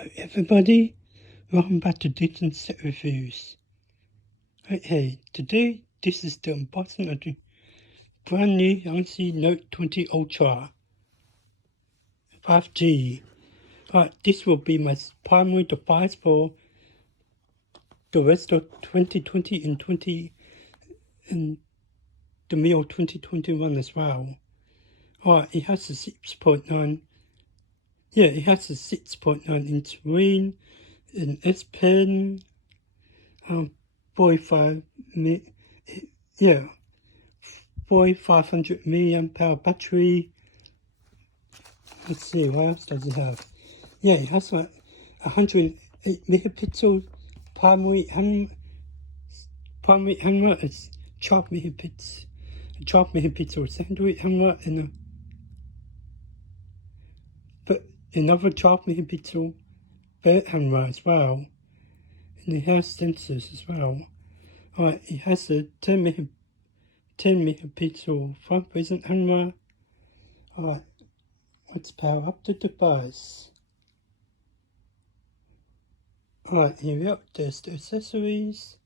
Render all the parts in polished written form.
Hello everybody, welcome back to Digital Set Reviews. Okay, today this is the unboxing of the brand new Galaxy Note 20 Ultra 5G. This will be my primary device for the rest of 2020 and the middle 2021 as well. It has a 6.9 inch screen, an S Pen, 45 4500 milliamp hour battery. Let's see, what else does it have? Yeah, it has a 108 megapixel primary camera. It's 12 megapixel secondary camera, and another 12 megapixel third camera as well. And it has sensors as well. It has a 10 megapixel front-facing camera. Let's power up the device. Here we go. There's the accessories.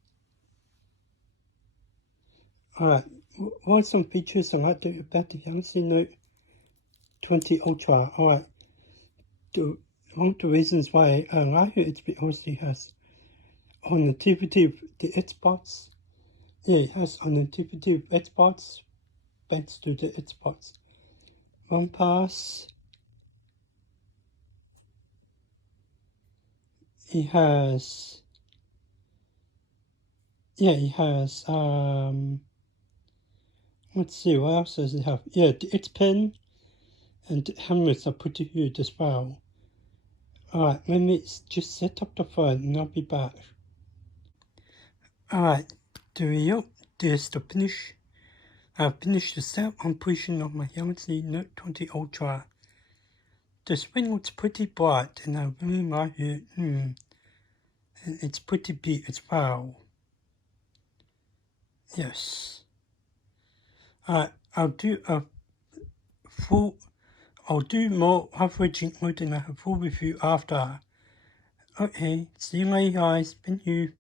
What are some features I like about the Galaxy Note 20 Ultra? One of the reasons why I like it is because it has connectivity with the Xbox. Yeah, it has connectivity with Xbox, thanks to the Xbox One Pass. It has let's see, what else does it have? Yeah, the X Pen and the cameras are pretty good as well. Let me just set up the phone and I'll be back. There we go. There's the finish. I've finished the self-completion of my Galaxy Note 20 Ultra. The screen looks pretty bright and I really like it. And it's pretty big as well. Yes. I'll do more coverage, including a full review after. Okay, see you later guys. Thank you.